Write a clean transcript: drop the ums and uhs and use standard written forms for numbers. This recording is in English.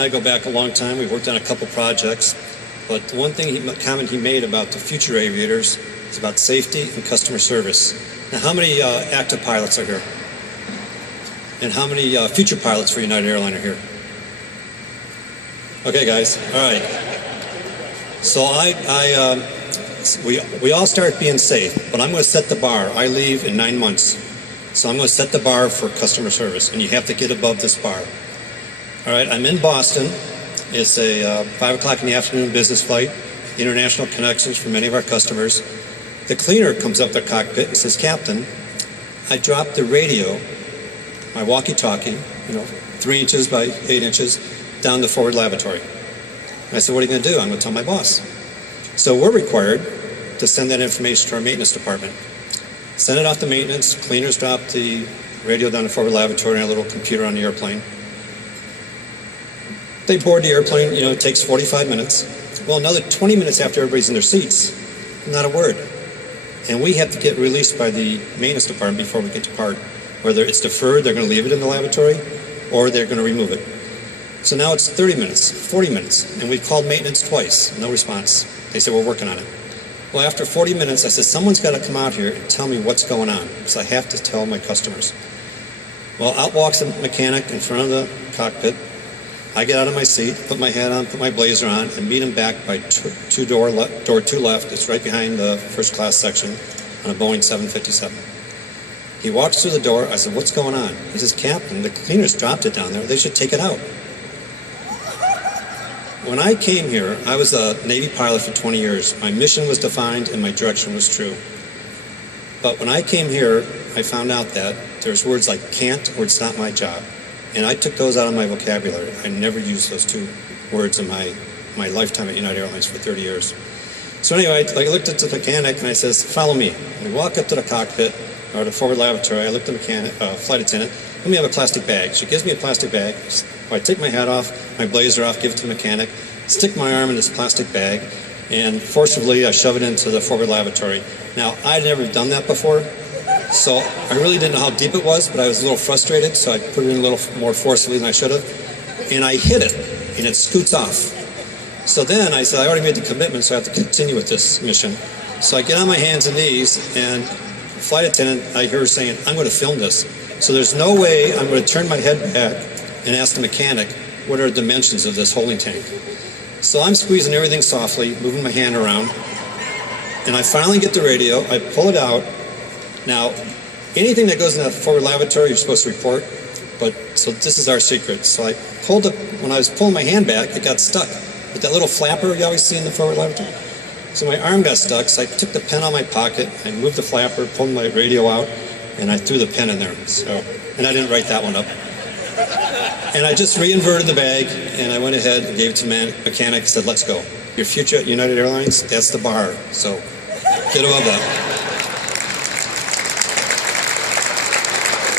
I go back a long time. We've worked on a couple projects, but the one comment he made about the future aviators is about safety and customer service. Now, how many active pilots are here? And how many future pilots for United Airlines are here? Okay, guys. All right. So we all start being safe, but I'm going to set the bar. I leave in 9 months, so I'm going to set the bar for customer service, and you have to get above this bar. All right, I'm in Boston. It's a 5 o'clock in the afternoon business flight, international connections for many of our customers. The cleaner comes up the cockpit and says, "Captain, I dropped the radio, my walkie-talkie, 3 inches by 8 inches, down the forward lavatory." And I said, "What are you going to do?" "I'm going to tell my boss." So we're required to send that information to our maintenance department. Send it off to maintenance. Cleaners drop the radio down the forward lavatory in a little computer on the airplane. They board the airplane, it takes 45 minutes. Well, another 20 minutes after everybody's in their seats, not a word. And we have to get released by the maintenance department before we can depart. Whether it's deferred, they're going to leave it in the lavatory, or they're going to remove it. So now it's 30 minutes, 40 minutes, and we've called maintenance twice, no response. They said, "We're working on it." Well, after 40 minutes, I said, "Someone's got to come out here and tell me what's going on, because I have to tell my customers." Well, out walks a mechanic in front of the cockpit. I get out of my seat, put my hat on, put my blazer on, and meet him back by door 2 left. It's right behind the first class section on a Boeing 757. He walks through the door. I said, "What's going on?" He says, "Captain, the cleaners dropped it down there. They should take it out." When I came here, I was a Navy pilot for 20 years. My mission was defined and my direction was true. But when I came here, I found out that there's words like "can't" or "it's not my job." And I took those out of my vocabulary. I never used those 2 words in my lifetime at United Airlines for 30 years. So anyway, I looked at the mechanic and I says, "Follow me." And we walk up to the cockpit, or the forward lavatory. I looked at the flight attendant. "Let me have a plastic bag." She gives me a plastic bag. I take my hat off, my blazer off, give it to the mechanic, stick my arm in this plastic bag, and forcibly I shove it into the forward lavatory. Now, I'd never done that before, so I really didn't know how deep it was, but I was a little frustrated, so I put it in a little more forcibly than I should have, and I hit it, and it scoots off. So then I said, I already made the commitment, so I have to continue with this mission. So I get on my hands and knees, and the flight attendant, I hear her saying, "I'm going to film this." So there's no way I'm going to turn my head back and ask the mechanic, what are the dimensions of this holding tank? So I'm squeezing everything softly, moving my hand around, and I finally get the radio. I pull it out. Now, anything that goes in the forward lavatory, you're supposed to report, so this is our secret. So I pulled it, when I was pulling my hand back, it got stuck with that little flapper you always see in the forward lavatory. So my arm got stuck, so I took the pen out of my pocket, I moved the flapper, pulled my radio out, and I threw the pen in there. And I didn't write that one up. And I just re-inverted the bag, and I went ahead and gave it to the mechanic, said, "Let's go. Your future at United Airlines, that's the bar, so get above that."